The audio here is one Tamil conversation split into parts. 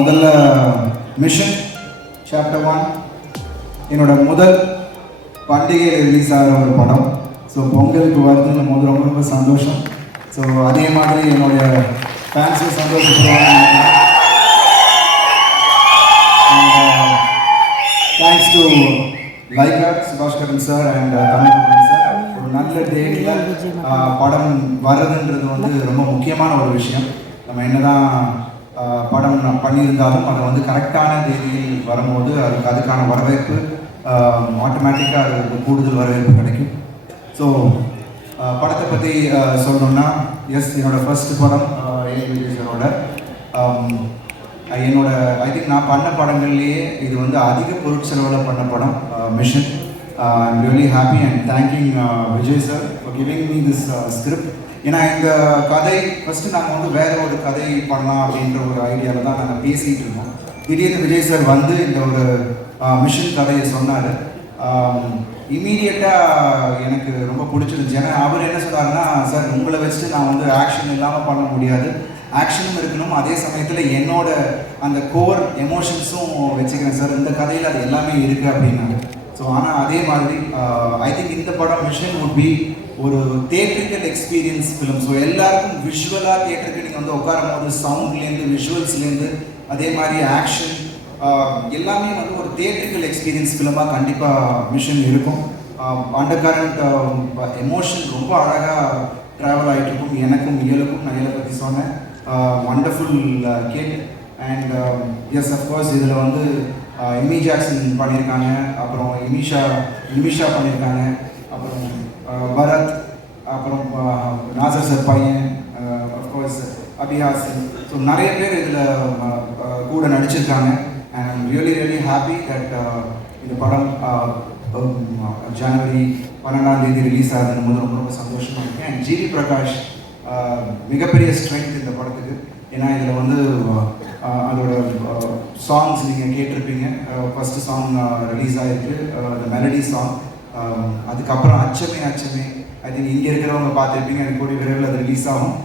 முதல்ல மிஷன் சாப்டர் 1 என்னோட முதல் பண்டிகையில் ரிலீஸ் ஆகிற ஒரு படம். ஸோ பொங்கலுக்கு வருதுன்னு போது ரொம்ப ரொம்ப சந்தோஷம். ஸோ அதே மாதிரி என்னுடைய ஃபேன்ஸும் சந்தோஷப்படுவாங்க. Thanks to Lyca Subaskaran sir and Tamil sir. ஒரு நல்ல டேட்டில் படம் வர்றதுன்றது வந்து ரொம்ப முக்கியமான ஒரு விஷயம். நம்ம என்னதான் படம் பண்ணியிருந்தாலும் அதை வந்து கரெக்டான தேதியில் வரும்போது அதுக்கான வரவேற்பு ஆட்டோமேட்டிக்காக அதுக்கு கூடுதல் வரவேற்பு கிடைக்கும். ஸோ படத்தை பற்றி சொல்லணும்னா, எஸ், என்னோடய ஃபர்ஸ்ட் படம் விஜயசரோட. ஐ திங்க் நான் பண்ண படங்கள்லேயே இது வந்து அதிக பொருட்செலவில் பண்ண படம் mission. I'm really happy and thanking Vijay sir for giving me this script. ஏன்னா இந்த கதை ஃபஸ்ட்டு நாங்கள் வந்து வேறு ஒரு கதை பண்ணலாம் அப்படின்ற ஒரு ஐடியாவில் தான் நாங்கள் பேசிகிட்டு இருக்கோம். திடீர்னு விஜய் சார் வந்து இந்த ஒரு மிஷன் கதையை சொன்னார். இம்மீடியட்டாக எனக்கு ரொம்ப பிடிச்சிருந்துச்சு. ஏன்னா அவர் என்ன சொன்னார்னா, சார் உங்களை வச்சுட்டு நான் வந்து ஆக்ஷன் இல்லாமல் பண்ண முடியாது, ஆக்ஷனும் இருக்கணும், அதே சமயத்தில் என்னோட அந்த கோர் எமோஷன்ஸும் வச்சுக்கிறேன் சார், இந்த கதையில் அது எல்லாமே இருக்குது அப்படின்னாரு. ஸோ ஆனால் அதே மாதிரி ஐ திங்க் இந்த படம் மிஷன் வுட் பி ஒரு தியேட்ரிக்கல் எக்ஸ்பீரியன்ஸ் ஃபிலிம். ஸோ எல்லாருக்கும் விஷுவலாக தியேட்டருக்கு நீங்கள் வந்து உட்காரும் போது சவுண்ட்லேருந்து விஷுவல்ஸ்லேருந்து அதே மாதிரி ஆக்ஷன் எல்லாமே வந்து ஒரு தியேட்ரிக்கல் எக்ஸ்பீரியன்ஸ் ஃபிலிமாக கண்டிப்பாக மிஷன் இருக்கும். அண்டர் கரண்ட் எமோஷன் ரொம்ப அழகாக ட்ராவல் ஆகிட்டு இருக்கும். எனக்கும் இயலுக்கும் நான் இயலை பற்றி சொன்னேன். Wonderful kid and yes, of course இதில் வந்து எமி ஜாக்சன் பண்ணியிருக்காங்க, அப்புறம் இமிஷா பண்ணியிருக்காங்க, அப்புறம் பரத், அப்புறம் நாசர் சார் பையன், அஃப்கோர்ஸ் அபிஹாசன். ஸோ நிறைய பேர் இதில் கூட நடிச்சிருக்காங்க. And I'm really really happy that இந்த படம் ஜனவரி 12 ரிலீஸ் ஆகுதுன்னு போது ரொம்ப ரொம்ப சந்தோஷமாக இருக்கேன். அண்ட் ஜிவி பிரகாஷ் மிகப்பெரிய ஸ்ட்ரென்த் இந்த படத்துக்கு. ஏன்னா இதில் வந்து அதோட சாங்ஸ் நீங்கள் கேட்டிருப்பீங்க. ஃபஸ்ட்டு சாங் ரிலீஸ் ஆகிருக்கு, த மெலடி சாங். அதுக்கப்புறம் அச்சமே அச்சமே ஐ திங்க் இங்கே இருக்கிறவங்க பார்த்துருப்பீங்க, எனக்கு கூடிய விரைவில் அது ரிலீஸ் ஆகும்.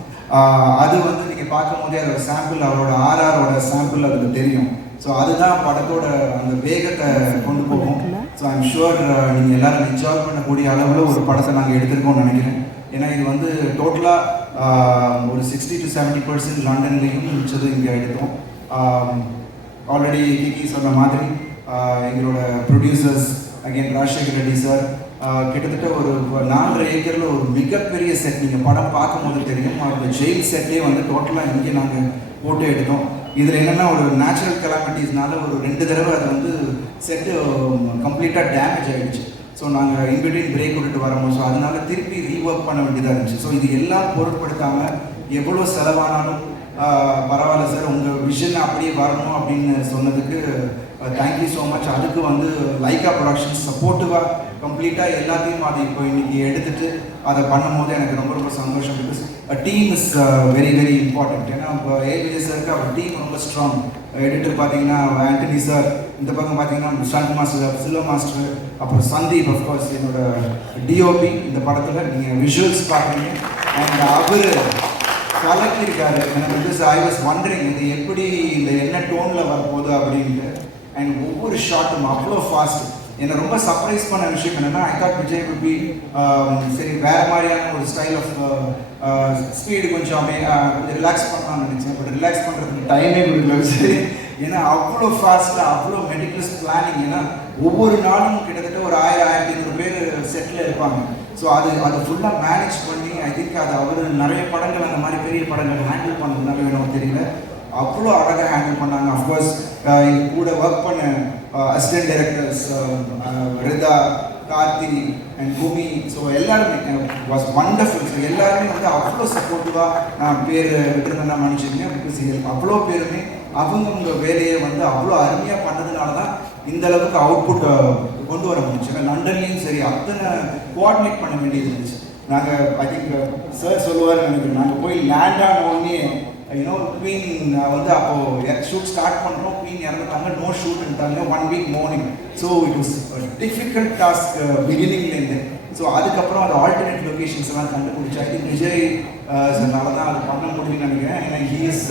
அது வந்து நீங்கள் பார்க்கும் போதே அதோட சாம்பிள், அவரோட ஆர்ஆரோட சாம்பிள் அதுக்கு தெரியும். ஸோ அதுதான் படத்தோட அந்த வேகத்தை கொண்டு போகும். ஸோ ஐம் ஷுவர் நீங்கள் எல்லோரும் என்ஜாய் பண்ணக்கூடிய அளவில் ஒரு படத்தை நாங்கள் எடுத்துருக்கோம்னு நினைக்கிறேன். ஏன்னா இது வந்து டோட்டலாக ஒரு 60 to 70% லண்டன்லேயும் மிச்சது இங்கே எடுத்தோம். ஆல்ரெடி கிக்கி சொன்ன மாதிரி எங்களோட producers again Rajasekhar Reddy sir கிட்டத்தட்ட ஒரு 4.5 ஏக்கரில் ஒரு மிகப்பெரிய செட். நீங்கள் படம் பார்க்கும்போது தெரியும், அந்த ஜெயில் செட்டே வந்து டோட்டலாக இங்கே நாங்கள் போட்டு எடுத்தோம். இதில் என்னென்னா ஒரு நேச்சுரல் கெலாமிட்டிஸ்னால ஒரு 2 தடவை அது வந்து செட்டு கம்ப்ளீட்டாக டேமேஜ் ஆகிடுச்சு. ஸோ நாங்கள் இன்பிட்வீன் பிரேக் விட்டுட்டு வரும்போது ஸோ அதனால திருப்பி ரீஒர்க் பண்ண வேண்டியதாக இருந்துச்சு. ஸோ இது எல்லாம் பொருட்படுத்தாமல் எவ்வளோ செலவானாலும் பரவாயில்ல சார், உங்கள் விஷன் அப்படியே வரணும் அப்படின்னு சொன்னதுக்கு தேங்க்யூ ஸோ மச். அதுக்கு வந்து லைகா ப்ரொடக்ஷன்ஸ் சப்போர்ட்டிவாக கம்ப்ளீட்டாக எல்லாத்தையும் அதை இப்போ இன்றைக்கி எடுத்துகிட்டு அதை பண்ணும் போது எனக்கு ரொம்ப ரொம்ப சந்தோஷம். Because team is very very important. ஏன்னா இப்போ விஜய் சாருக்கு அவர் டீம் ரொம்ப ஸ்ட்ராங். எடிட்டர் பார்த்தீங்கன்னா ஆண்டனி சார், இந்த பக்கம் பார்த்தீங்கன்னா ஸ்டண்ட் மாஸ்டர் சில்வ மாஸ்டர், அப்புறம் சந்தீப், அஃப்கோர்ஸ் என்னோட டிஓபி இந்த படத்தில் நீங்கள் விஷுவல்ஸ் பார்க்குறீங்க. அண்ட் அவர் கலக்கியிருக்காரு. எனக்கு வந்து ஐ வாஸ் வண்டரிங் இது எப்படி இந்த என்ன டோனில் வரப்போகுது அப்படின்ட்டு. அண்ட் ஒவ்வொரு ஷாட்டும் அவ்வளோ ஃபாஸ்ட். என்னை ரொம்ப சர்ப்ரைஸ் பண்ண விஷயம் என்னென்னா, I thought Vijay will be சரி வேறு மாதிரியான ஒரு ஸ்டைல் ஆஃப் ஸ்பீடு கொஞ்சம் ரிலாக்ஸ் பண்ணலாம்னு நினச்சேன். பட் ரிலாக்ஸ் பண்ணுறதுக்கு டைமே கொடுக்கல சரி. ஏன்னா அவ்வளோ ஃபாஸ்ட்டாக அவ்வளோ மெடிக்கலஸ் பிளானிங். ஏன்னா ஒவ்வொரு நாளும் கிட்டத்தட்ட ஒரு 1000-1500 பேர் செட்டில் இருப்பாங்க. ஸோ அதை ஃபுல்லாக மேனேஜ் பண்ணி ஐ திங்க் அது அவர் நிறைய படங்கள் அந்த மாதிரி பெரிய படங்கள் ஹேண்டில் பண்ணதுனால வேணும் தெரியல, அவ்வளோ அழகாக ஹேண்டில் பண்ணாங்க. அஃப்கோர்ஸ் எங்கள் கூட ஒர்க் பண்ண assistant directors Ritha, Karthi and Bhoomi, so எல்லாருமே வாஸ் வண்டர்ஃபுல். ஸோ எல்லாருமே வந்து அவ்வளோ சப்போர்ட்டிவாக நான் பேர் விட்டுருந்தேன்னா மன்னிச்சுங்க. பிகாஸ் அவ்வளோ பேருமே அவங்க வேலையை வந்து அவ்வளோ அருமையாக பண்ணதுனால தான் இந்த அளவுக்கு அவுட்புட் கொண்டு வர முடிச்சு. லண்டன்லேயும் சரி அத்தனை கோஆர்டினேட் பண்ண வேண்டியது இருந்துச்சு. நாங்கள் ஐ திங்க் சார் சொல்லுவார் எனக்கு, நாங்கள் போய் லேண்ட் ஆன உடனே யூனோ குவீன் வந்து அப்போது ஷூட் ஸ்டார்ட் பண்ணுறோம், குவீன் இறந்துட்டாங்க, நோ ஷூட்ன்ட்டாங்க 1 week morning. So it was difficult task பிகினிங்லேருந்து. ஸோ அதுக்கப்புறம் அது ஆல்டர்னேட் லொக்கேஷன்ஸ் எல்லாம் கண்டுபிடிச்சா ஐ திங்க் விஜய் சார்னால தான் அது பண்ண முடியும்னு நினைக்கிறேன். ஏன்னா ஹீ இஸ்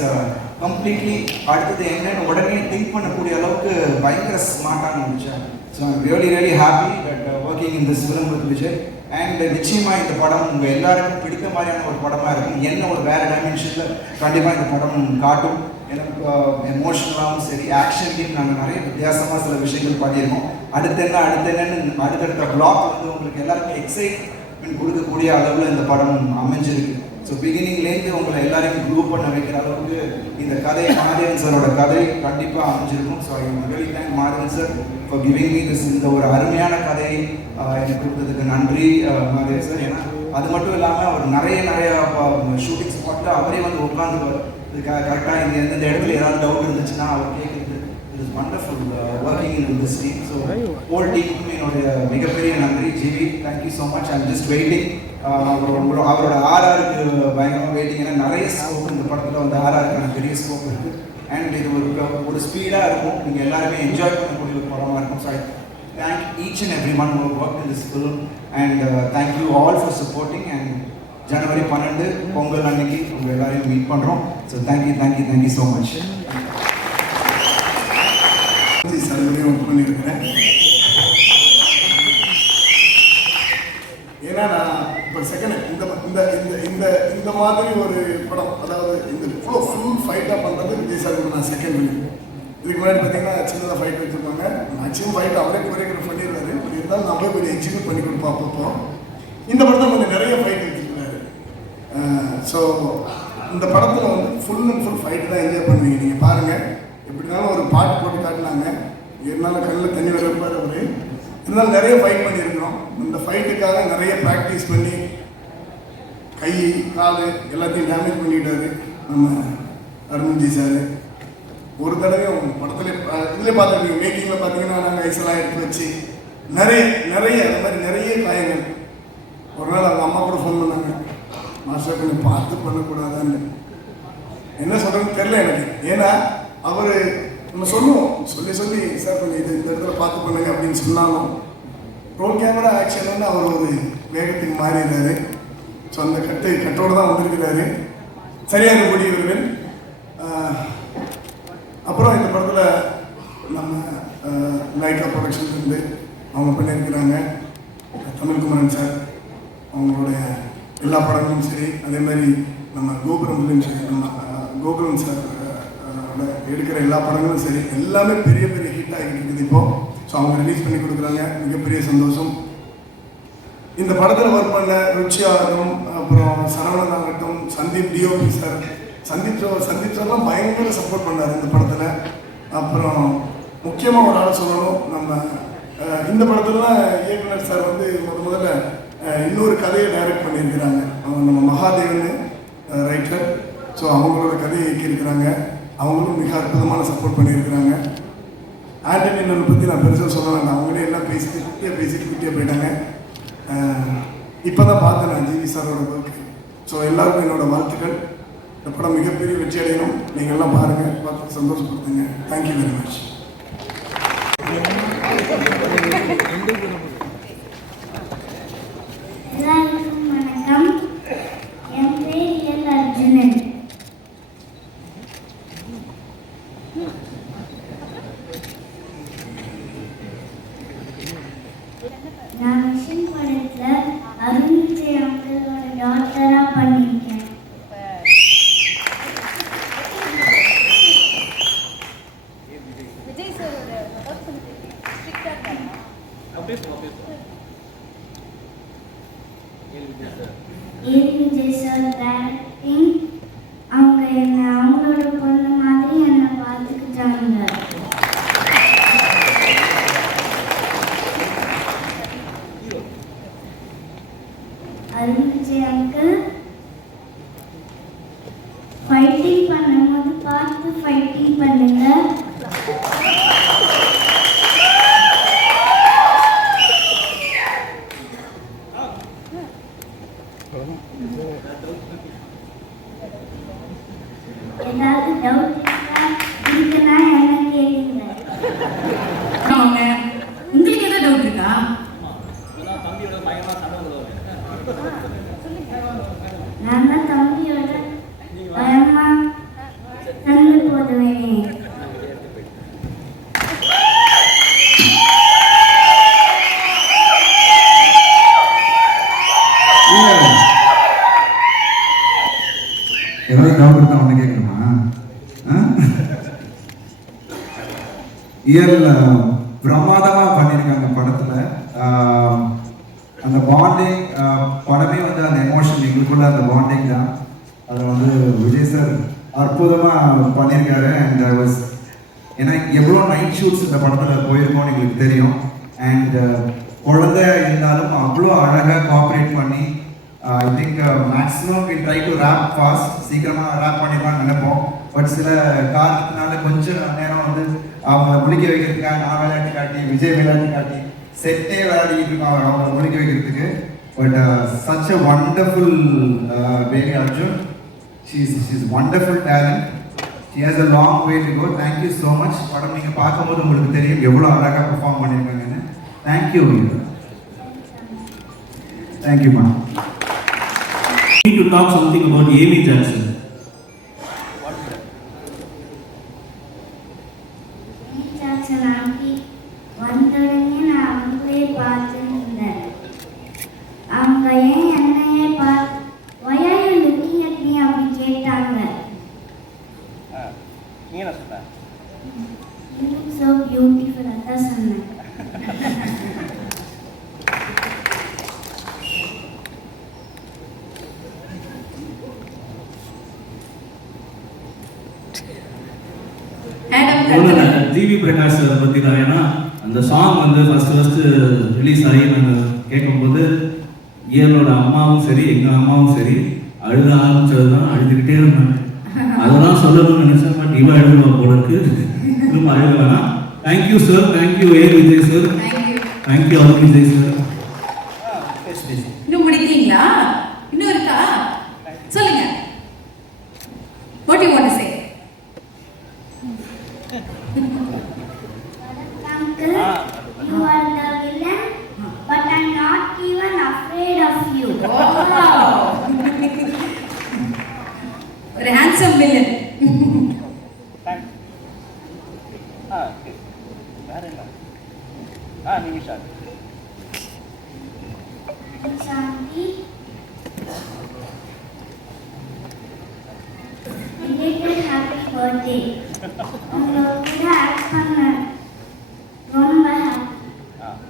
கம்ப்ளீட்லி அடுத்தது என்னன்னு உடனே திங்க் பண்ணக்கூடிய அளவுக்கு பயங்கர ஸ்மார்ட்டாக இருந்துச்சு. So I'm really happy that working in this film with Vijay. And நிச்சயமாக இந்த படம் உங்கள் எல்லாருக்கும் பிடித்த மாதிரியான ஒரு படமாக இருக்கும். என்ன ஒரு வேறு டைமென்ஷனில் கண்டிப்பாக இந்த படம் காட்டும். எனக்கு எமோஷனலாகவும் சரி, ஆக்ஷன்லையும் நாங்கள் நிறைய வித்தியாசமாக சில விஷயங்கள் பண்ணியிருக்கோம். அடுத்தென்னு அடுத்தடுத்த பிளாக் வந்து உங்களுக்கு எல்லாருக்கும் எக்ஸைட்மெண்ட் கொடுக்கக்கூடிய அளவில் இந்த படம் அமைஞ்சிருக்கு. ஸோ பிகினிங்லேருந்து உங்களை எல்லாரையும் க்ரூப் பண்ண வைக்கிற அளவுக்கு இந்த கதை மாதவன் சாரோட கதை கண்டிப்பாக அமைஞ்சிருக்கும். So I really thank Madhavan sir for giving me this. இந்த ஒரு அருமையான கதையை எனக்கு கொடுத்ததுக்கு நன்றி மாதவன் சார். ஏன்னா அது மட்டும் இல்லாமல் அவர் நிறைய ஷூட்டிங் ஸ்பாட்டில் அவரே வந்து உட்காந்துருவார். கரெக்டாக இங்கே எந்தெந்த இடத்துல ஏதாவது டவுட் இருந்துச்சுன்னா அவர் கேட்குறது. It is wonderful working in this team. So whole டீமுக்கும் என்னுடைய மிகப்பெரிய நன்றி. GV, thank you so much. I am just waiting. அவரோட ஆர்ஆருக்கு பயங்கரமாக வெயிட்டிங். ஏன்னா நிறைய ஸ்கோப் இந்த படத்தில் வந்து ஆர்ஆருக்கான பெரிய ஸ்கோப் இருக்குது. அண்ட் இது ஒரு ஸ்பீடாக இருக்கும். நீங்கள் எல்லாருமே என்ஜாய் பண்ணக்கூடிய ஒரு படமாக இருக்கும். So I thank each and every one who work in this film. And thank you all for supporting. And January 12 Pongal அன்னைக்கு உங்கள் எல்லாரையும் மீட் பண்ணுறோம். So thank you so much. Work பண்ணியிருக்கிறேன். ஏன்னா நான் இப்போ செகண்ட் இந்த மாதிரி ஒரு படம், அதாவது இந்த ஃபுல் ஃபைட்டாக பண்ணுறது விஜய் சார் நான் செகண்ட் பண்ணி. இதுக்கு முன்னாடி பார்த்தீங்கன்னா சின்னதாக ஃபைட் வச்சுருப்பாங்க. மேக்ஸிமம் ஃபைட் அவரே கொரியோகிராஃப் பண்ணிடுவாரு. இப்படி இருந்தாலும் நம்மளே கொஞ்சம் எக்ஸிக்யூட் பண்ணி கொடுப்போம் அப்பப்போ. இந்த படத்தில் கொஞ்சம் நிறைய ஃபைட் வச்சுருக்காரு. ஸோ இந்த படத்தில் வந்து ஃபுல் அண்ட் ஃபுல் ஃபைட்டு தான் என்ஜாய் பண்ணுவீங்க. நீங்கள் பாருங்கள், எப்படினாலும் ஒரு பாட்டு போட்டு காட்டினாங்க. இருந்தாலும் கண்ணில் தண்ணி வர வைப்பார் அவர். இருந்தாலும் நிறைய ஃபைட் பண்ணியிருக்கிறோம். இந்த ஃபைட்டுக்காக நிறைய ப்ராக்டிஸ் பண்ணி கை கால் எல்லாத்தையும் டேமேஜ் பண்ணிக்கிட்டாரு நம்ம அருண்ஜி சார். ஒரு தடவை படத்துல இதில் பார்த்துருக்கீங்க, மேக்கிங்கில் பார்த்தீங்கன்னா நாங்கள் ஐசெல்லாம் எடுத்து வச்சு நிறைய அந்த மாதிரி நிறைய காயங்கள். ஒரு நாள் அவங்க அம்மா கூட ஃபோன் பண்ணாங்க, மாஸ்டர் கொஞ்சம் பார்த்து பண்ணக்கூடாதான்னு. என்ன சொல்கிறேன்னு தெரில எனக்கு. ஏன்னா அவர் நம்ம சொல்லுவோம், சொல்லி சார் கொஞ்சம் இது இந்த இடத்துல பார்த்து பண்ணுங்க அப்படின்னு சொன்னாலும் ரோல் கேமரா ஆக்ஷன் வந்து அவர் ஒரு வேகத்துக்கு மாறிடுறாரு. ஸோ அந்த கட்டோடு தான் வந்திருக்கிறாரு. சரியாக கூடியவர்கள். அப்புறம் இந்த படத்தில் நம்ம லைக்கா ப்ரொடக்ஷன்லேருந்து அவங்க பண்ணியிருக்கிறாங்க. தமிழ்குமரன் சார் அவங்களுடைய எல்லா படங்களும் சரி, அதே மாதிரி நம்ம கோபுரம் சரி, நம்ம கோகுலம் சார் எடுக்கிற எல்லா படங்களும் சரி, எல்லாமே பெரிய ஹிட் ஆகிட்டு இருக்குது இப்போது. ஸோ அவங்க ரிலீஸ் பண்ணி கொடுக்குறாங்க, மிகப்பெரிய சந்தோஷம். இந்த படத்தில் ஒர்க் பண்ண ருச்சியாகட்டும், அப்புறம் சரவணன் ஆகட்டும், சந்தீப் டிஓபி சார், சந்தீப் சார்லாம் பயங்கர சப்போர்ட் பண்ணார் இந்த படத்தில். அப்புறம் முக்கியமாக ஒரு ஆள் சொல்லணும், நம்ம இந்த படத்துலலாம் இயக்குனர் சார் வந்து முதல்ல இன்னொரு கதையை டைரக்ட் பண்ணியிருக்கிறாங்க. அவங்க நம்ம மகாதேவன் ரைட்டர். ஸோ அவங்களோட கதையை இயக்கியிருக்கிறாங்க. அவங்களும் மிக அற்புதமான சப்போர்ட் பண்ணியிருக்கிறாங்க. ஆண்டனியனை பற்றி நான் பெருசாக சொல்ல வேண்டாம். அவங்களே எல்லாம் பேசிட்டு குட்டியாக போயிட்டாங்க. இப்போ தான் பார்த்தேன் நான் ஜிவி சாரோட ஒர்க்கு. ஸோ எல்லாருக்கும் என்னோடய வாழ்த்துக்கள். இந்த படம் மிகப்பெரிய வெற்றி அடையணும். நீங்கள் எல்லாம் பாருங்கள், பார்த்து சந்தோஷப்படுத்துங்க. Thank you very much. வணக்கம், என் பேர் எல் அர்ஜுனன். நான் மிஷன் படத்தில் அருண் விஜய் அவங்களோட டாக்டராக பண்ணியிருக்கேன். விஜய் சாரோட விஜய் சார் டைரக்டிங். அவங்க என்ன அவங்களோட பொண்ணு மாதிரி என்னை பார்த்துக்கிட்டாங்க. அருண் விஜய் அங்கிள் ஃபைட்டிங் பண்ணும்போது பார்த்து ஃபைட்டிங் பண்ணுங்க. ஏதாவது டவுட் இருக்குன்னா என்ன கேளுங்க. உங்களுக்கு ஏதாவது டவுட் இருக்கா? நான் தான் தம்பியோட பயமா சண்டை ஏதாவது டவுட் இருக்கா ஒன்று கேட்கணுமா? இயல் பிரமாதமாக பண்ணியிருக்காங்க படத்தில். அந்த பாண்டிங் படமே வந்து அந்த எமோஷன் எங்களுக்குள்ள அந்த பாண்டிங் தான். அதை வந்து விஜய் சார் அற்புதமாக பண்ணியிருக்காரு. அண்ட் வாஸ் ஏன்னா எவ்வளோ நைட் ஷூட்ஸ் இந்த படத்தில் போயிருக்கோம்னு எங்களுக்கு தெரியும். அண்ட் குழந்தை இருந்தாலும் அவ்வளோ அழகாக கோஆப்ரேட் பண்ணி I think maximum we try to wrap fast, சீக்கிரமாக ரேப் பண்ணிடலாம்னு நினைப்போம். பட் சில காரணத்தினால கொஞ்சம் நேரம் வந்து அவங்கள முடிக்க வைக்கிறதுக்காக நான் விளையாட்டு காட்டி, விஜய் விளையாட்டு காட்டி, செட்டே விளையாடிக்கிட்டு இருக்கோம் அவங்கள முடிக்க வைக்கிறதுக்கு. But such a wonderful baby Arjun. She's wonderful talent. She has a long way to go. Thank you so much. படம் நீங்கள் பார்க்கும்போது உங்களுக்கு தெரியும் எவ்வளோ அழகாக பெர்ஃபார்ம் பண்ணியிருக்காங்கன்னு. Thank you. Thank you, ma. We need to talk something about Amy Jackson. Jackson aunty வந்தோடனே நான் அவங்களே பார்த்துருந்தேன். அவங்க ஏன் என்னையே பார்த்து why are you looking at me அப்படி கேட்டாங்க. நீ என்ன சொன்ன? You look so beautiful அதான் சொன்னேன். ஜிவி பிரகாஷ் சார் பற்றி தான். ஏன்னா அந்த சாங் வந்து ஃபர்ஸ்ட் ரிலீஸ் ஆகி நாங்கள் கேட்கும்போது இயலோட அம்மாவும் சரி எங்கள் அம்மாவும் சரி அழுத ஆரம்பிச்சது தான். அழுதுகிட்டே இருந்தாங்க. அதெல்லாம் சொல்லணும்னு நினைச்சேன். பட் இவ அழுதுவா போல இருக்கு. திரும்ப அழுத வேணாம். தேங்க்யூ சார், தேங்க்யூ ஏ விஜய் சார், தேங்க்யூ அவர் விஜய் சார். இன்னும் முடிக்கிறீங்களா? இன்னும் இருக்கா? சொல்லுங்க. What do you want to say? Uncle, you are the villain, but I'm not even afraid of you. Wow. ஒரு handsome villain. வேற என்ன? Nimisha. Shanti, belated happy birthday. உங்களை கூட ஆக்ட் பண்ண ரொம்ப happy.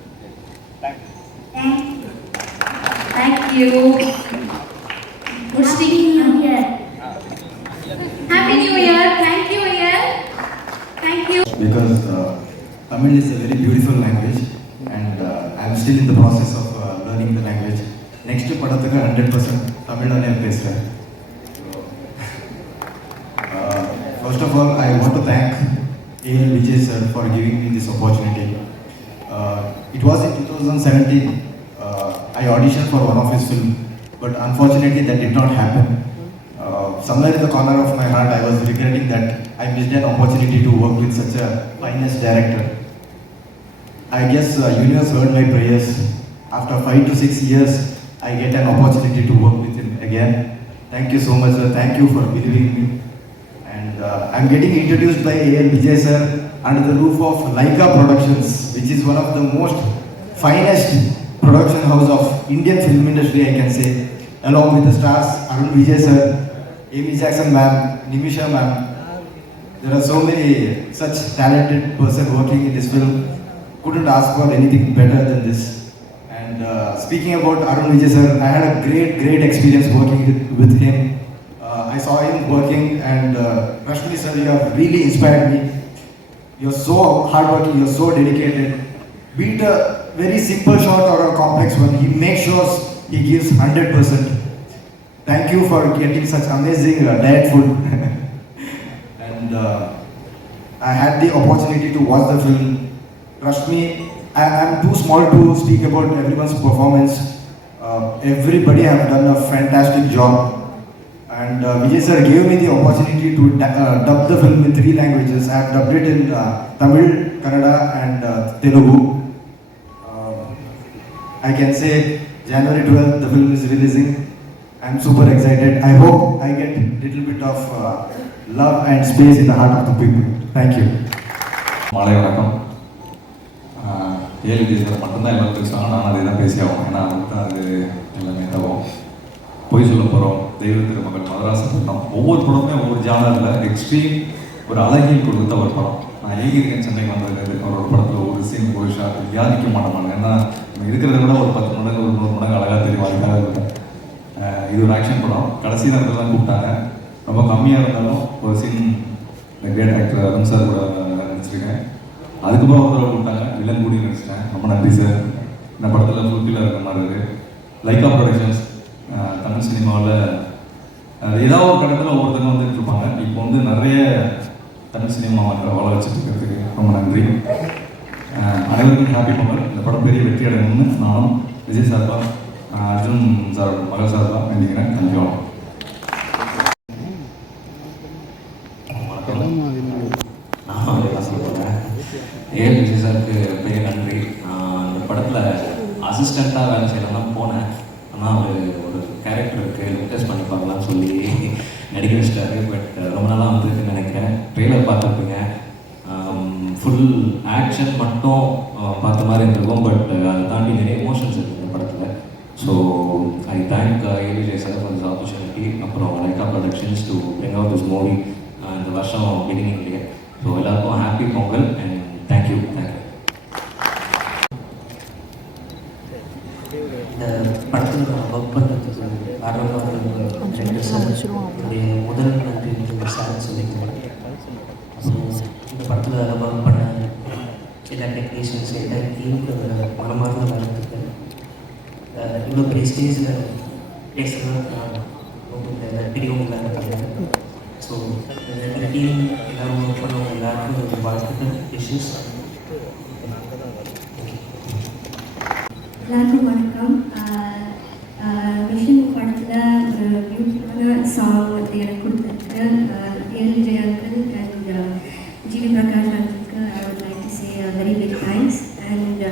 Thanks. Thank you. Thank you. Happy New Year. Happy New Year. Thank you, Iyer. Thank you. Because Tamil is a very beautiful language and I am still in the process of learning the language. Next படத்துக்கு 100% தமிழ்ல பேசுறேன். First of all, I want to thank A.L. Vijay sir for giving me this opportunity. It was in 2017 I auditioned for one of his films, but unfortunately that did not happen. Somewhere in the corner of my heart I was regretting that I missed an opportunity to work with such a finest director. I guess universe heard my prayers. After 5 to 6 years, I get an opportunity to work with him again. Thank you so much, sir. Thank you for believing me. And I'm getting introduced by A.L. Vijay sir under the roof of Laika Productions, which is one of the most finest production house of Indian film industry, I can say. Along with the stars Arun Vijay sir, Amy Jackson ma'am, Nimisha ma'am. There are so many such talented person working in this film. Couldn't ask for anything better than this. And speaking about Arun Vijay sir, I had a great experience working with him. I saw him working and Rashmi sir, you have really inspired me. You're so hardworking, you're so dedicated. Be it a very simple shot or a complex one, he makes sure he gives 100%. Thank you for getting such amazing diet food. And I had the opportunity to watch the film. Trust me, I'm too small to speak about everyone's performance. Everybody have done a fantastic job. And Vijay sir gave me the opportunity to dub the film in 3 languages. I have dubbed it in Tamil, Kannada and Telugu. I can say January 12th the film is releasing. I'm super excited. I hope I get a little bit of love and space in the heart of the people. Thank you. மாலை வணக்கம். ஏழு விஜய் சார் மட்டும்தான் எல்லாம் பேசுவாங்க. நான் அதே தான் பேசி ஆகும். ஏன்னா அவங்களுக்கு தான் அது எல்லாமே தவும். பொய் சொல்ல போகிறோம், தெய்வ திருமகள், மதராசப்பட்டினம், ஒவ்வொரு படமே ஒவ்வொரு ஜானரில் எக்ஸ்ட்ரீம் ஒரு அழகியல் கொடுத்த ஒரு படம். நான் ஏகியிருக்கேன் சென்னை வந்தது அவரோட படத்தில் ஒரு சீன் ஒரு ஷாட் தியானிக்க மாட்டோம். ஏன்னா நம்ம இருக்கிறத விட ஒரு 10 மடங்கு ஒரு 100 மடங்கு அழகாக தெரியும். அதுக்காக இருக்கேன். இது ஒரு ஆக்ஷன் படம். கடைசி நேரத்தில் கூப்பிட்டாங்க. ரொம்ப கம்மியாக இருந்தாலும் ஒரு சீன் இந்த கிரேட் ஆக்டர் அருண் சார் கூட நடிச்சிருக்கேன். அதுக்கப்புறம் ஒரு தடவை கூப்பிட்டாங்க, வில்லன் கூடி நடிச்சிட்டேன். ரொம்ப நன்றி சார். இந்த படத்தில் ஃபுல்ஃபில்லாக இருக்கிற மாதிரி இருக்குது. லைக்கா ப்ரொடக்ஷன்ஸ் தமிழ் சினிமாவில் ஏதாவது ஒரு கட்டத்தில் ஒவ்வொருத்தங்க வந்துட்டு இருப்பாங்க. இப்போ வந்து நிறைய தமிழ் சினிமா வாழ வச்சுட்டு இருக்கிறதுக்கு ரொம்ப நன்றி. அனைவருக்கும் ஹாப்பி பொங்கல். இந்த படம் பெரிய வெற்றி அடையணும்னு நானும் விஜய் சார்பா, அர்ஜுன் சார் மகள் சார்பா வேண்டிக்கிறேன். தேங்க்யூ. நான் சொல்கிறேன். ஏஎல் விஜய் சாருக்கு பெரிய நன்றி. இந்த படத்தில் அசிஸ்டண்ட்டாக வேலை செய்யலாம் போனேன். ஆனால் ஒரு கேரக்டர் இருக்குது, ரிக்வெஸ்ட் பண்ணி பார்க்கலாம்னு சொல்லி நடிக்க வச்சிட்டாரு. பட் ரொம்ப நாளாக வந்துருக்குன்னு நினைக்கிறேன். ட்ரெய்லர் பார்த்துருப்பீங்க. ஃபுல் ஆக்ஷன் மட்டும் பார்த்த மாதிரி இருந்திருக்கும். பட் அதை தாண்டி நிறைய எமோஷன்ஸ் இருக்குது இந்த படத்தில். So I thank A L Vijay sir for this opportunity. அப்புறம் Lyca productions to bring out this movie இந்த வருஷம் பிகினிங்லேயே. ஸோ எல்லாருக்கும் ஹாப்பி பொங்கல் அண்ட் தேங்க்யூ. இந்த படத்தில் நான் ஒர்க் பண்ணுறதுக்கு ஆர்வமாக என்னுடைய முதல் நன்றி சார் சொல்லிக்கிறேன். இந்த படத்தில் ஒர்க் பண்ண எல்லா டெக்னீஷியன்ஸ் எல்லா டீமுக்கு மனமார்ந்த வளர்த்துக்கு இவ்வளோ பெரிய ஸ்டேஜில் பேசுகிறதுக்கு நான் பிடிவும் இல்லாத. ஸோ இந்த டீம் எல்லோரும் ஒர்க் பண்ணவங்க எல்லாருக்கும் வாழ்த்துக்கள், விஷஸ். எல்லாருக்கும் வணக்கம். விஷன் படத்தில் ஒரு பியூட்டிஃபுல்லான சாங் வந்து எனக்கு கொடுத்துருக்கு A L Vijay uncle and GV Prakash அங்கிளுக்கு I would like to say very big thanks. And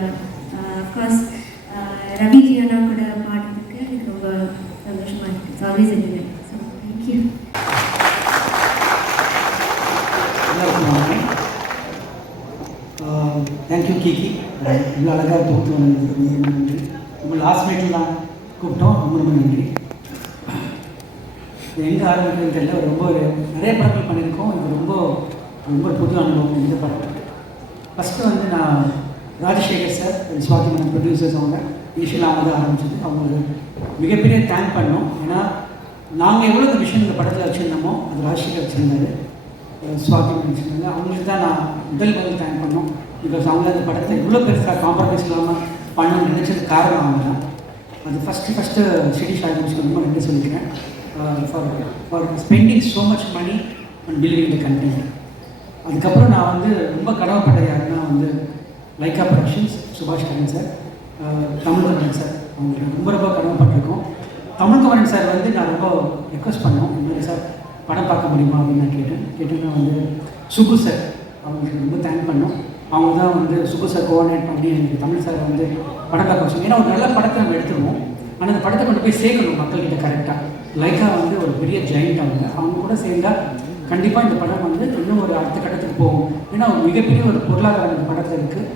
of course Raviji அண்ணா கூட பாடுறதுக்கு எனக்கு ரொம்ப சந்தோஷமாக இருக்குது. It's always enjoy. So thank you. Thank you Kiki. இவ்வளோ அழகாக தொகுத்து வந்ததுக்கு ரொம்ப நன்றி. ரொம்ப லாஸ்ட் மினிட்ல தான் கூப்பிட்டோம். ரொம்ப ரொம்ப நன்றி. எங்கே ஆரம்பிக்கிறதுன்னு தெரியல. ரொம்ப நிறைய படங்கள் பண்ணியிருக்கோம். இது ரொம்ப ரொம்ப புது அனுபவம் இந்த படம். ஃபஸ்ட்டு வந்து நான் ராஜசேகர் சார், சுவாதி ப்ரொடியூசர்ஸ் அவங்க இனிஷியலாக அவங்க தான் ஆரம்பிச்சது. அவங்களுக்கு மிகப்பெரிய தேங்க் பண்ணோம். ஏன்னா நாங்கள் எவ்வளோ இந்த விஷயம் இந்த படத்தில் வச்சுருந்தோமோ அது ராஜசேகர் வச்சுருந்தாரு, சுவாதி வச்சுருந்தாங்க. அவங்களுக்கு தான் நான் முதல் தேங்க் பண்ணோம். பிகாஸ் அவங்க அந்த படத்தை இவ்வளோ பெருசாக காம்ப்ரமைஸ் இல்லாமல் பண்ணணும்னு நினச்சது காரணம் அவங்க தான். அது ஃபஸ்ட்டு சிடி ஷாஜிக்கு ரொம்ப நன்றி சொல்லிக்கிறேன் for spending so much money and building the content. அதுக்கப்புறம் நான் வந்து ரொம்ப கடமைப்பட்டது யாருன்னா வந்து லைக்கா ப்ரொடக்ஷன்ஸ், சுபாஷ் கரன் சார், தமிழ்கவரன் சார். அவங்களுக்கு ரொம்ப ரொம்ப கடமைப்பட்டிருக்கோம். தமிழ்கவரன் சார் வந்து நான் ரொம்ப ரெக்வஸ்ட் பண்ணோம், இந்த சார் படம் பார்க்க முடியுமா அப்படின்னு நான் கேட்டேன்னா வந்து சுகு சார் அவங்களுக்கு ரொம்ப தேங்க் பண்ணோம். அவங்க தான் வந்து சுகு சார் கோஆர்டினேட் பண்ணி எனக்கு தமிழ் சார் வந்து படம் பார்க்க வச்சோம். ஏன்னா ஒரு நல்ல படத்தை நம்ம எடுத்துருவோம், ஆனால் அந்த படத்தை கொண்டு போய் சேர்க்கணும் மக்கள்கிட்ட கரெக்டாக. லைக்கா வந்து ஒரு பெரிய ஜெயிண்ட் அவங்க கூட சேர்ந்தால் கண்டிப்பாக இந்த படம் வந்து இன்னும் ஒரு அடுத்த கட்டத்துக்கு போகும். ஏன்னா ஒரு மிகப்பெரிய ஒரு பொருளாதாரம் இந்த படத்தில் இருக்குது.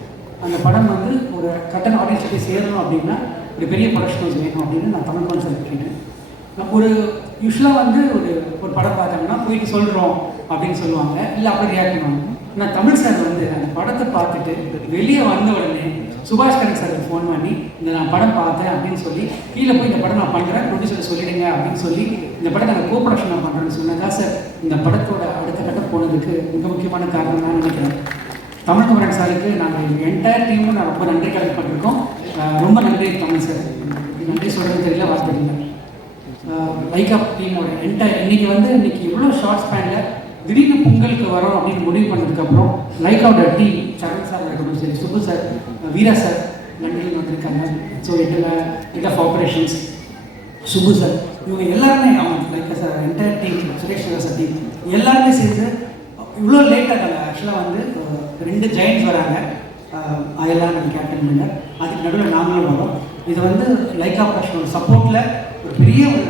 அந்த படம் வந்து ஒரு கட்டண ஆடியன்ஸ் போய் சேரணும் அப்படின்னா ஒரு பெரிய ப்ரொடக்ஷன்ஸ் வேணும் அப்படின்னு நான் தமிழ் கான்செப்ட் கேட்டேன். ஒரு யூஸ்வலாக வந்து ஒரு படம் பார்த்தாங்கன்னா போயிட்டு சொல்கிறோம் அப்படின்னு சொல்லுவாங்க, இல்லை அப்படி ரியாக்ட் பண்ணுவாங்க. ஆனால் தமிழ் சார் வந்து அந்த படத்தை பார்த்துட்டு வெளியே வந்த உடனே சுபாஷ் கரன் சாருக்கு ஃபோன் பண்ணி இந்த நான் படம் பார்த்தேன் அப்படின்னு சொல்லி கீழே போய் இந்த படம் நான் பண்ணுறேன் ப்ரொடியூசர் சொல்லிடுங்க அப்படின்னு சொல்லி இந்த படத்தை நான் கோப்ரொடக்ஷன் நான் பண்ணுறேன்னு சொன்னதா சார் இந்த படத்தோட அடுத்த கட்டம் போனதுக்கு மிக முக்கியமான காரணம் நான் நினைக்கிறேன். தமிழ்கவரன் சாருக்கு நாங்கள் என்டையர் டீமும் நான் ரொம்ப நன்றி கடமைப்பட்டிருக்கோம். ரொம்ப நன்றி தமிழ் சார். நன்றி சொல்கிறது தெரியல, வார்த்தை இல்லை. லைக்கா டீமோட இன்னைக்கு இவ்வளோ ஷார்ட் ஸ்பேனில் திடீர்னு பொங்கலுக்கு வரோம் அப்படின்னு முடிவு பண்ணதுக்கப்புறம் லைக்காவோட டீம் சரண் சார் இருக்கட்டும், சரி சுப்பு சார், வீரா சார் லண்டனில் வந்திருக்காங்க. So head of operations Subbu sir, இவங்க எல்லாருமே அவங்க Lyca sir entire team, Suresh sir team எல்லாருமே சேர்ந்து இவ்வளோ லேட் ஆகாங்க. ஆக்சுவலாக வந்து 2 ஜெயின்ஸ் வராங்க, அயலான் அண்ட் கேப்டன் மில்லர். அதுக்கு நடுவில் நாங்களும் வரோம். இது வந்து லைக்கா ப்ரொடக்ஷனோட சப்போர்ட்டில் ஒரு பெரிய ஒரு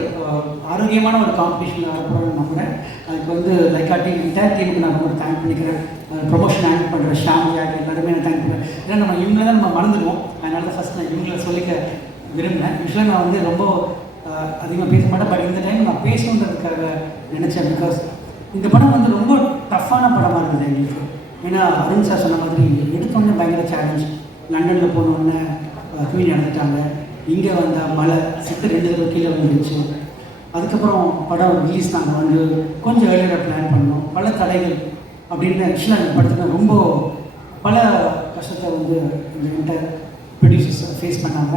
ஆரோக்கியமான ஒரு காம்படிஷனில் வரப்போகிறோம்னு நம்புகிறேன். அதுக்கு வந்து லைக்கா டீம் என்டையர் டீமுக்கு நான் ரொம்ப தேங்க் பண்ணிக்கிறேன். ப்ரொமோஷன் ஆக்ட் பண்ணுற ஷாம் ஜாக் எல்லாருமே நான் தேங்க் பண்ணுறேன். ஏன்னா நம்ம இவங்கள தான் நம்ம மறந்துடுவோம், அதனால தான் ஃபஸ்ட் நான் இவங்கள சொல்லிக்க விரும்பினேன். யூஸ்வலாக நான் வந்து ரொம்ப அதிகமாக பேச மாட்டேன். பட் இந்த டைம் நான் பேசணுன்றதுக்காக நினச்சேன். பிகாஸ் இந்த படம் வந்து ரொம்ப டஃப்பான படமாக இருந்தது எங்களுக்கு. ஏன்னா அருண் சார் சொன்ன மாதிரி எடுத்தோடனே பயங்கர சேலஞ்ச். லண்டனில் போனோடனே குயின் இறந்துட்டாங்க, இங்கே வந்தால் மழை சிட்டு 2 தடவை கீழே வந்துருச்சு. அதுக்கப்புறம் படம் ரிலீஸ் நாங்கள் வந்து கொஞ்சம் ஏர்லியராக பிளான் பண்ணோம். பல தடைகள் அப்படின்னு ஆக்சுவலாக அந்த படத்துக்கு ரொம்ப பல கஷ்டத்தை வந்து இந்த என்டையர் ப்ரொடியூசர்ஸ் ஃபேஸ் பண்ணாங்க.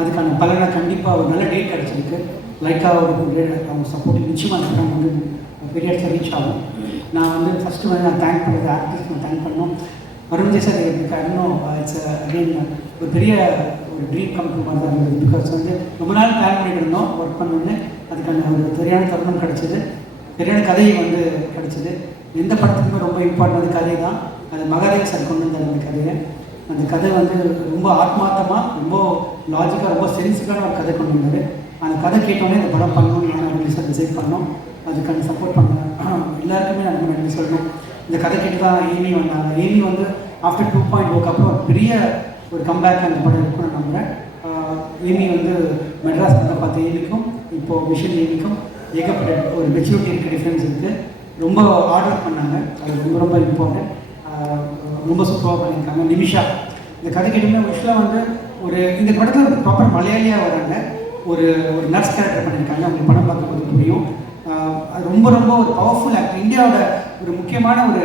அதுக்கான பலனை கண்டிப்பாக ஒரு நல்ல டேட் கிடச்சிருக்கு. லைக்காக அவங்க சப்போர்ட்டிவ் நிச்சயமாக அந்த படம் வந்து பெரிய இடத்துல ரீச் ஆகும். நான் வந்து ஃபஸ்ட்டு வந்து நான் தேங்க் பண்ணுறது ஆக்டர்ஸ் நான் தேங்க் பண்ணோம். அருண் சார் எனக்கு இன்னும் இட்ஸ் அகெயின் ஒரு பெரிய ஒரு ட்ரீம் கம் ட்ரூ மாதிரி தான் இருந்தது. பிகாஸ் வந்து ரொம்ப நாள் பிளான் பண்ணிட்டு இருந்தோம் ஒர்க் பண்ணணுன்னு. அதுக்கான ஒரு சரியான தருணம் கிடச்சிது, சரியான கதையை வந்து கிடச்சிது. எந்த படத்துக்குமே ரொம்ப இம்பார்ட்டன்ட் கதை தான். அது மகாதேவ் சார் கொண்டு வந்தார் அந்த கதையை. அந்த கதை வந்து ரொம்ப ஆத்மார்த்தமாக, ரொம்ப லாஜிக்காக, ரொம்ப சென்சிக்கான ஒரு கதை கொண்டு வந்தார். அந்த கதை கேட்டோன்னே இந்த படம் பண்ணணும்னு நான் சார் டிசைட் பண்ணோம். அதுக்கான சப்போர்ட் பண்ணேன். எல்லாருக்குமே நான் ரொம்ப நன்றி சொல்லணும். இந்த கதை கேட்டு தான் ஏமி வந்தாங்க. ஏமி வந்து ஆஃப்டர் 2.0 அப்புறம் ஒரு பெரிய ஒரு கம்பேக் அந்த படம் இருக்குன்னு நான் நம்புகிறேன். ஏமி வந்து மெட்ராஸ் படம் பார்த்த ஏமிக்கும் இப்போது விஷன் ஏமிக்கும் ஏகப்பட்ட ஒரு மெச்சூரிட்டி இருக்க டிஃப்ரென்ஸ் இருக்குது. ரொம்ப ஆர்டர் பண்ணாங்க, அது ரொம்ப ரொம்ப இம்பார்ட்டன்ட். ரொம்ப சூப்பராக பண்ணியிருக்காங்க. நிமிஷா இந்த கதை கேட்டுமே விஷயம் வந்து ஒரு இந்த படத்தில் ஒரு ப்ராப்பர் மலையாளியாக வராங்க. ஒரு ஒரு நர்ஸ் கேரக்டர் பண்ணியிருக்காங்க. அவங்க படம் பார்க்கும்போது புரியும். அது ரொம்ப ரொம்ப ஒரு பவர்ஃபுல் ஆக்டர். இந்தியாவோட ஒரு முக்கியமான ஒரு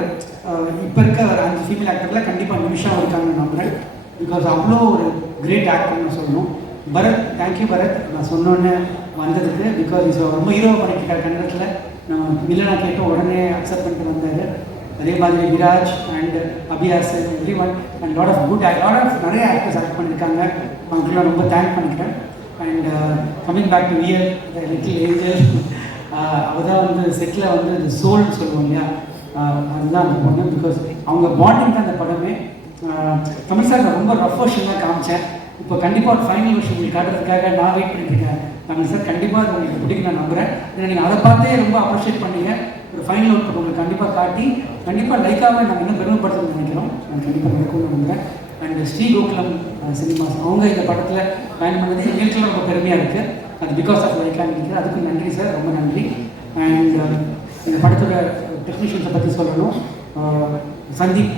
இப்போ இருக்க ஒரு 5 ஃபீமேல் ஆக்டரில் கண்டிப்பாக நிமிஷா இருக்காங்கன்னு நம்புகிறேன். பிகாஸ் அவ்வளோ ஒரு கிரேட் ஆக்டர்னு சொல்லணும். பரத், தேங்க்யூ பரத், நான் சொன்னோன்னே வந்ததுக்கு. பிகாஸ் இஸ் ரொம்ப ஹீரோவை பண்ணியிருக்காரு கன்னடத்தில். நான் வில்லனா கேட்டு உடனே அக்செப்ட் பண்ணிட்டு வந்தார். அதே மாதிரி Viraj and Abhyas every one and lot of good lot of நிறைய ஆக்டர்ஸ் ஆக்ட் பண்ணியிருக்காங்க. அவங்களுக்குலாம் ரொம்ப தேங்க் பண்ணிக்கிறேன். And coming back to where the little angel, அவள் தான் வந்து செட்டில் வந்து இந்த சோல்னு சொல்லுவோம் இல்லையா, அதுதான் அந்த பொண்ணு. பிகாஸ் அவங்க பாண்டிங் தான் அந்த படமே. தமிழ் சார் நான் ரொம்ப ரஃப் வருஷன்லாம் காமிச்சேன். இப்போ கண்டிப்பாக ஒரு ஃபைனல் வருஷன் உங்களுக்கு காட்டுறதுக்காக நான் வெயிட் பண்ணிட்டுருக்கேன். தமிழ் சார் கண்டிப்பாக அது உங்களுக்கு பிடிக்கும் நான் நம்புகிறேன். ஏன்னா நீங்கள் அதை பார்த்தே ரொம்ப அப்ரிஷியேட் பண்ணீங்க. ஒரு ஃபைனல் ஒர்க் உங்களுக்கு கண்டிப்பாக காட்டி கண்டிப்பாக லைக்காக நாங்கள் இன்னும் பெருமைப்படுத்தணும்னு நினைக்கிறோம். நான் கண்டிப்பாக நடக்கும்னு நம்புகிறேன். அண்ட் ஸ்ரீ கோகுலம் சினிமாஸ் அவங்க இந்த படத்தில் பயன் பண்ணது எங்களுக்குலாம் ரொம்ப பெருமையாக இருக்குது. அது பிகாஸ் ஆஃப் லைக்காக நினைக்கிறேன். அதுக்கு நன்றி சார், ரொம்ப நன்றி. அண்ட் இந்த படத்தோட டெக்னீஷியன்ஸை பற்றி சொல்லணும். சந்தீப்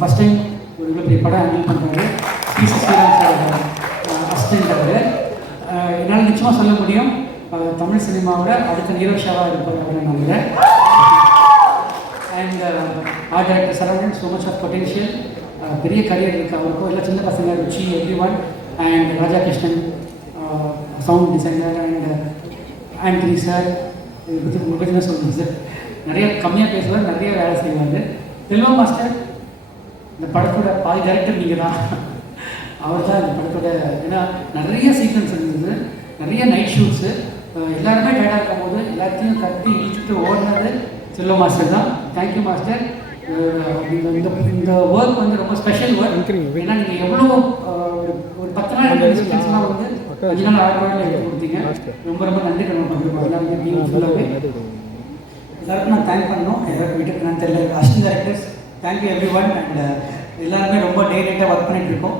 ஃபஸ்ட் டைம் ஒரு இவ்வளோ பெரிய படம் ஹேண்டில் பண்ணுறாரு. ஸ்ரீராம் சார் அசிஸ்டன்ட் அவர். என்னால் நிச்சயமாக சொல்ல முடியும் தமிழ் சினிமாவோட அடுத்த நீரோஷாவாக இருப்பார் அப்படின்னு நம்புகிறேன். And art director Saravanan, so much of potential, பெரிய கரியர் இருக்குது அவருக்கும். எல்லாம் சின்ன பசங்க, Ruchi, every one. And Raja Krishnan sound designer. And Antony sir, இதை பற்றி உங்களுக்கு என்ன சொல்லுங்கள் சார், நிறைய கம்மியாக பேசுவார், நிறைய வேலை செய்வார். செல்வா மாஸ்டர் இந்த படத்தோட பாதி டைரக்டர் நீங்கள் தான். அவர் தான் இந்த படத்தோட, ஏன்னா நிறைய சீக்வன்ஸ் இருந்தது, நிறைய நைட் ஷூட்ஸு, எல்லாருமே டயர்டாக இருக்கும் போது எல்லாத்தையும் கட்டி இழுத்துட்டு ஓடினது செல்வா மாஸ்டர் தான். Thank you master. இந்த ஒர்க் வந்து ரொம்ப ஸ்பெஷல் ஒர்க். ஏன்னா நீங்கள் எவ்வளோ ஒரு 10 நாள் எடுக்கிற சீக்வன்ஸ்லாம் வந்து 5 நாள் 6 நாள் எடுத்து கொடுத்தீங்க. ரொம்ப ரொம்ப நன்றி பண்ணுறோம். எல்லாருமே டீம் ஃபுல்லாகவே எல்லாருக்கும் நான் தேங்க் பண்ணணும். எல்லாருக்கும் வீட்டுக்கு நான் தெரியல. Assistant directors, thank you every one. And எல்லாருமே ரொம்ப டே ஒர்க் பண்ணிகிட்ருக்கோம்.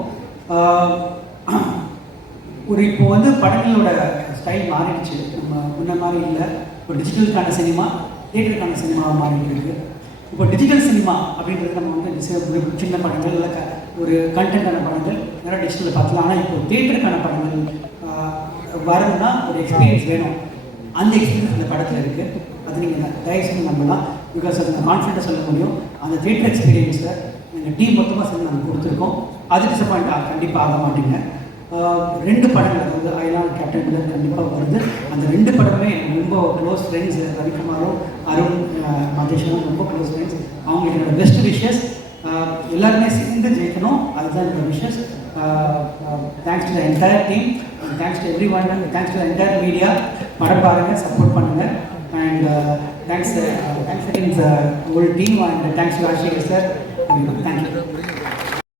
ஒரு இப்போ வந்து படங்களோட ஸ்டைல் மாறிடுச்சு. நம்ம முன்ன மாதிரி இல்லை. இப்போ டிஜிட்டலுக்கான சினிமா, தியேட்டருக்கான சினிமாவை மாறிட்டு இருக்குது. இப்போ டிஜிட்டல் சினிமா அப்படின்றது நம்ம வந்து சின்ன படங்கள் இல்லை ஒரு கண்டென்ட்டான படங்கள் நிறைய டிஜிட்டலில் பார்க்கலாம். ஆனால் இப்போ தியேட்டருக்கான படங்கள் வரணும்னா ஒரு எக்ஸ்பீரியன்ஸ் வேணும். அந்த எக்ஸ்பீரியன்ஸ் இந்த படத்தில் இருக்குது. அது நீங்கள் தயவு செஞ்சு நம்பலாம். பிகாஸ் அது நான் கான்ஃபிடென்ட்டாக சொல்ல முடியும். அந்த தியேட்டர் எக்ஸ்பீரியன்ஸில் எங்கள் டீம் மொத்தமாக சேர்ந்து நாங்கள் கொடுத்துருக்கோம். அது டிசப்பாயிண்ட் கண்டிப்பாக ஆக மாட்டீங்க. 2 படங்கள், அதாவது அயலான், கேப்டன் மில்லர் கண்டிப்பாக வருது. அந்த 2 படமே ரொம்ப க்ளோஸ் ஃப்ரெண்ட்ஸ். ரவிக்குமாரும் அருண் மகேஷனும் ரொம்ப க்ளோஸ் ஃப்ரெண்ட்ஸ். அவங்களுக்கு என்னோட பெஸ்ட் விஷஸ். எல்லாருமே சேர்ந்து ஜெயிக்கணும், அதுதான் என்னோட wishes. Thanks to the entire team, thanks to every one, thanks to the entire media. படம் பாருங்கள், சப்போர்ட் பண்ணுங்கள். And thanks again whole team. And thanks to Rajasekhar sir. Thank you.